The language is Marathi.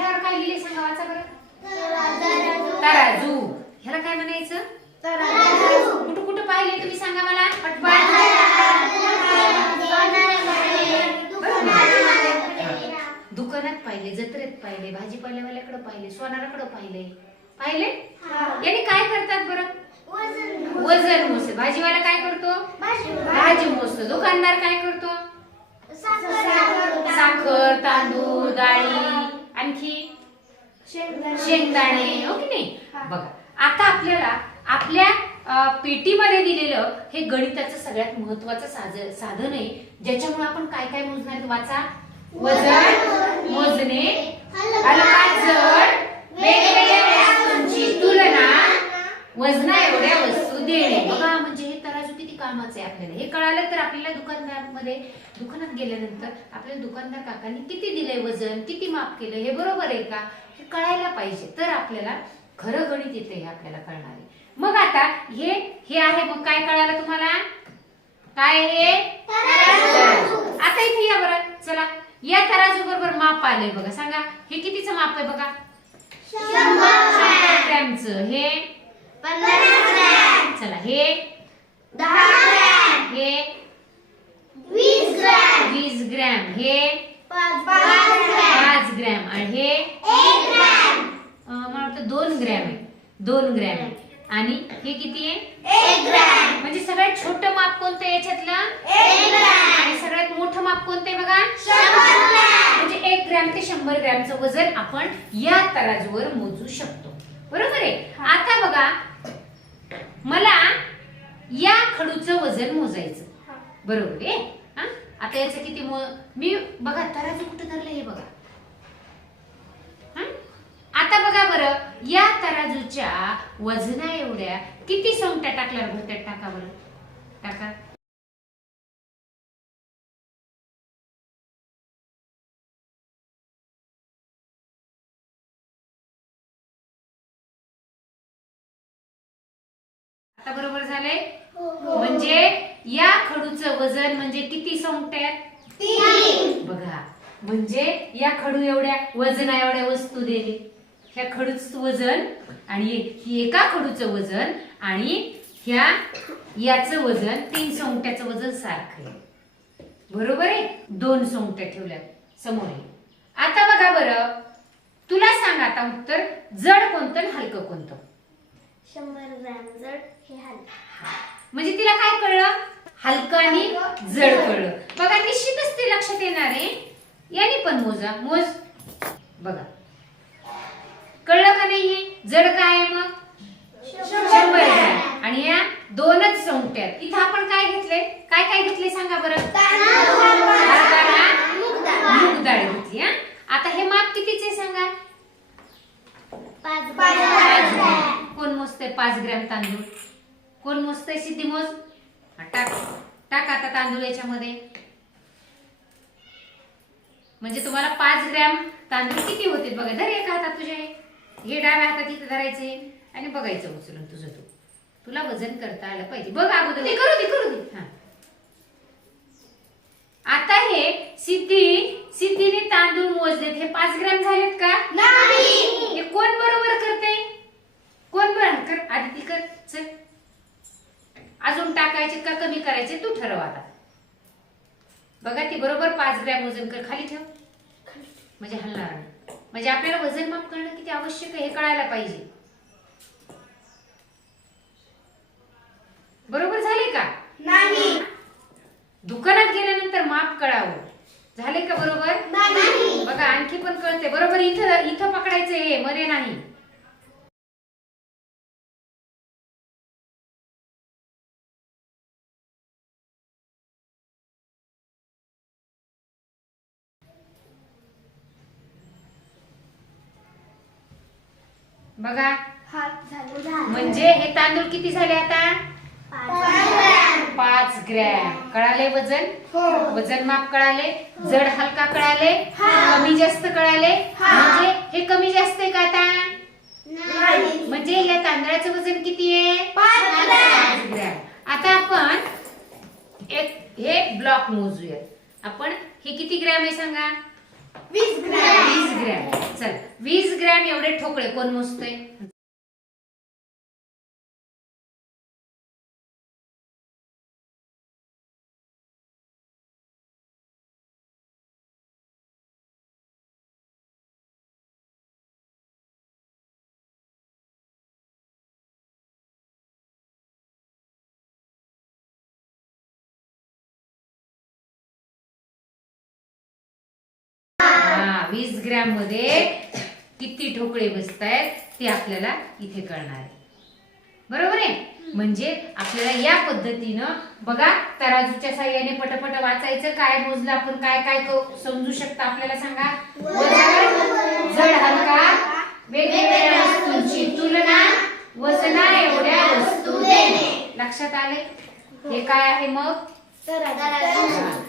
ह्यावर काय लिहिले सांगा, वाचा बरं. तराजू. ह्याला काय म्हणायचं? कुठं कुठं पाहिले तुम्ही सांगा मला पटपट. दुकानात पाहिले, जत्रेत पाहिले, भाजीपाल्यावाल्याकडे पाहिले, सोनाराकडे पाहिले. पाहिले? याने काय करतात बरं? वजन मोजते. भाजीवाला काय करतो? भाजी मोजतो. दुकानदार काय करतो? साखर, तांदूळ, डाळी, आणखी शेंगदाणे. हो की नाही? बघा आता आपल्याला आपल्या पेटीमध्ये दिलेलं हे गणिताचं सगळ्यात महत्वाचं साधन आहे, ज्याच्यामुळे आपण काय काय मोजणार. वाचा. वजन मोजणे, हलका जड, वेगवेगळ्या वस्तूंची तुलना, वजना एवढ्या वस्तू देणे. बघा म्हणजे हे तराजू किती कामाचं आहे आपल्याला. हे कळालं तर आपल्याला दुकानात गेल्यानंतर आपल्याला दुकानदार काकांनी किती दिलंय वजन, किती माप केलं, हे बरोबर आहे का, हे कळायला पाहिजे. तर आपल्याला खरं गणित येते हे आपल्याला कळणार आहे. मग आता हे आहे. मग काय कळालं तुम्हाला? काय हे? आता इथे या बरं. चला या तराजू बरोबर माप आलंय बघा. सांगा हे कितीचं माप आहे बघा? 100 ग्रॅमचं. हे 50 ग्रॅम. चला हे 10 ग्रॅम. हे 20 ग्रॅम. 20 ग्रॅम. हे 5 ग्रॅम. आणि हे 1 ग्रॅम. मला वाटतं 2 ग्रॅम आहे. 2 ग्रॅम आहे. आणि हे किती आहे? 1 ग्रॅम. म्हणजे सगळ्यात छोटं माप कोणतं आहे याच्यातलं? 1 ग्रॅम. आणि सगळ्यात मोठं माप कोणतं आहे बघा? 100 ग्रॅम. म्हणजे 1 ग्रॅम ते 100 ग्रॅमचं वजन आपण या तराजूवर मोजू शकतो. बरोबर आहे. आता बघा मला या खडूचं वजन मोजायचं. बरोबर आहे. आता याचं किती मी बघा तराजू कुठं धरलं हे बघा. आता बघा बरं या तराजूच्या वजना एवढ्या किती सोंगट्या टाकल्यावर भरत्यात? टाका बरं. टाका. आता बरोबर झालंय. म्हणजे या खडूचं वजन म्हणजे किती सोंगट्यात? 3. बघा म्हणजे या खडू एवढ्या वजना एवढ्या वस्तू दिली. ह्या खडूचं वजन आणि ही एका खडूचं वजन आणि याचं वजन 3 सोंगट्याचं वजन सारखं आहे. बरोबर आहे. 2 सोंगट्या ठेवल्यात समोर. आता बघा बरं तुला सांग आता उत्तर जड कोणतं आणि हलकं कोणतं? 100 ग्रॅम जड हे हलकं. म्हणजे तिला काय कळलं? हलकं आणि जड कळलं. बघा निश्चितच ते लक्षात येणार आहे. याने पण मोजा. मोज. बघा कळलं का नाही? जड काय आहे मग? 100 ग्रॅम. आणि या 2च सोंगट्यात. इथं आपण काय घेतले? काय काय घेतले सांगा बरं? मूग डाळ घेतली. आता हे माप कितीचे आहे सांगा? 5 ग्रॅम. कोण मोजतंय 5 ग्रॅम तांदूळ? कोण मोजतंय? सिद्धी मोज. टाक आता तांदूळ याच्यामध्ये. म्हणजे तुम्हाला 5 ग्रॅम तांदूळ किती होते बघा. धर एका हातात तुझ्या. हे डाव्या हातात इथे धरायचे आणि बघायचं उचलून तुझं तुला वजन करता आलं पाहिजे. बघ अगोदर ते करू दे. आता हे सिद्धीने तांदूळ मोजलेत. हे 5 ग्रॅम झालेत का? नाही. हे कोण बरोबर करते? कोण बरोबर कर? आदिती कर. चल अजून टाकायचे का कमी करायचे तू ठरव आता. बघा ती बरोबर 5 ग्रॅम वजन कर. खाली ठेव म्हणजे हलणार नाही. म्हणजे आपल्याला वजन माप करणं किती आवश्यक आहे हे कळायला पाहिजे. बरोबर झाले का? नाही. दुकानात गेल्यानंतर माप कळावं. झाले का बरोबर? नाही. बघा आणखी पण कळते. बरोबर इथं पकडायचं हे मध्ये नाही. बघा म्हणजे हे तांदूळ किती झाले आता? 5 ग्रॅम. कळाले वजन? वजन माप कळाले. जड हलका कळाले. कमी जास्त कळाले. म्हणजे हे कमी जास्त आहे का आता? म्हणजे या तांदळाचं वजन किती आहे? 5 ग्रॅम. आता आपण हे ब्लॉक मोजूया. आपण हे किती ग्रॅम आहे सांगा? 20 ग्रॅम. 20 ग्रॅम. चल 20 ग्रॅम एवढे ठोकळे कोण मोजतोय? हा, 20 ग्रॅम मध्ये किती ठोकळे बसतायत ते आपल्याला इथे कळणार आहे. बरोबर आहे. म्हणजे आपल्याला या पद्धतीनं बघा तराजूच्या साह्याने पटपट वाचायचं. काय मोजलं आपण, काय काय समजू शकता आपल्याला सांगा. वजन, जड हलका, वेगवेगळ्या वस्तूंची तुलना, वजना एवढ्या वस्तू देणे. लक्षात आले? हे काय आहे मग? तराजू.